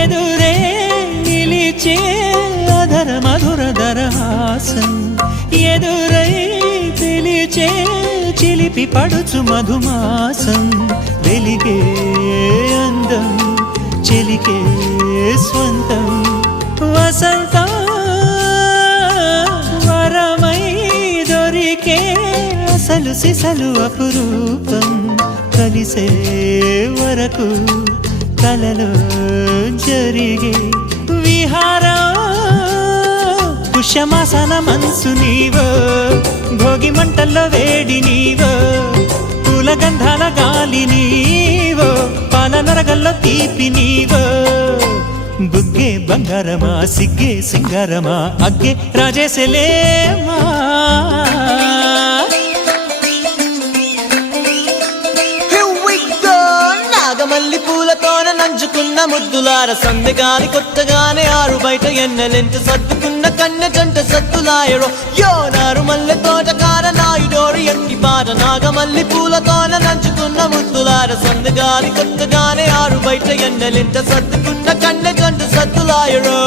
ఎదురే నిలిచే అధర మధుర దరహాసం ఎదురై పిలిచే చిలిపి పడుచు మధుమాసం వెలిగే అందం చెలికే స్వంతం వసంతం వరమై దొరికే అసలు సిసలు అపురూపం కలిసే వరకు కలలో జరిగే విహారం పుష్యమాసన మనసు నీవో భోగి మంటల్లో వేడి నీవో పూల గంధాల గాలి నీవో పాల నరగల్లో తీపి నీవో బుగ్గే బంగారమా సిగ్గే సింగారమా అగ్గే రాజేసలేమా మల్లి పూలతోన నంచుకున్న ముద్దులార సందెగాని కొత్తగానే ఆరు బయట ఎన్నెలెంట సర్దుకున్న కన్నె జంట సత్తులాయరో యోనారు మల్లె తోటకార నాయుడోరు ఎట్టి పాట నాగమల్లి పూలతోన నంచుకున్న ముద్దులార సందెగాని కొత్తగానే ఆరు బయట ఎన్నెలెంట సర్దుకున్న కన్నె జంట సత్తులాయరో